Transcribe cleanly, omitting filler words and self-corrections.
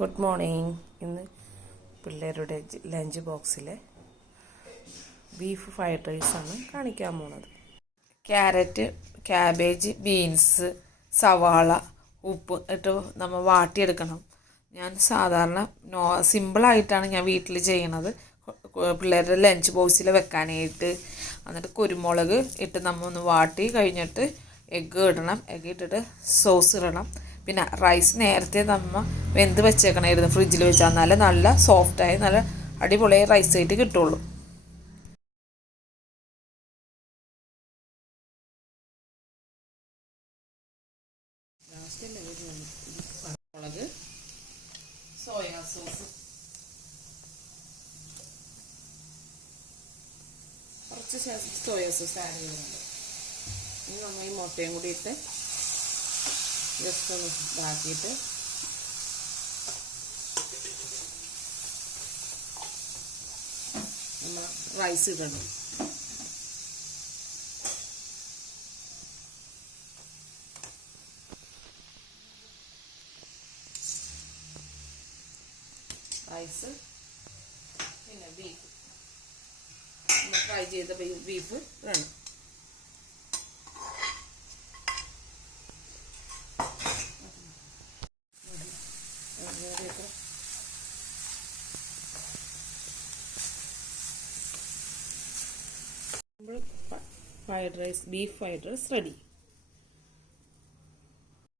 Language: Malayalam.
Good morning. ഇന്ന് പിള്ളേരുടെ ലഞ്ച് ബോക്സിൽ ബീഫ് ഫ്രൈഡ് റൈസാണ് കാണിക്കാൻ പോകുന്നത്. ക്യാരറ്റ്, ക്യാബേജ്, ബീൻസ്, സവാള, ഉപ്പ് ഇട്ട് നമ്മൾ വാട്ടിയെടുക്കണം. ഞാൻ സാധാരണ സിമ്പിളായിട്ടാണ് ഞാൻ വീട്ടിൽ ചെയ്യണത്, പിള്ളേരുടെ ലഞ്ച് ബോക്സിൽ വെക്കാനായിട്ട്. എന്നിട്ട് കുരുമുളക് ഇട്ട് നമ്മൾ ഒന്ന് വാട്ടി കഴിഞ്ഞിട്ട് എഗ്ഗ് ഇടണം. എഗ്ഗ് ഇട്ടിട്ട് സോസ് ഇടണം. പിന്നെ റൈസ് നേരത്തെ നമ്മൾ വെന്ത് വെച്ചേക്കണമായിരുന്നു ഫ്രിഡ്ജിൽ വെച്ചാൽ, എന്നാലേ നല്ല സോഫ്റ്റായി നല്ല അടിപൊളിയായി റൈസ് ആയിട്ട് കിട്ടുള്ളൂ. മുളക്, സോയാ സോസ്, കുറച്ച് സോയാ സോസ് ആഡ് ചെയ്യുന്നുണ്ട്. ഇനി നമ്മൾ ഈ മുട്ടയും കൂടി ഇട്ട് ജസ്റ്റ് ഒന്ന് ഇതാക്കിയിട്ട് നമ്മൾ റൈസ് ഇടണം. റൈസ് പിന്നെ ബീഫ്, നമ്മൾ ഫ്രൈ ചെയ്ത ബീഫ് ഇടണം. Fried rice, beef fried rice ready.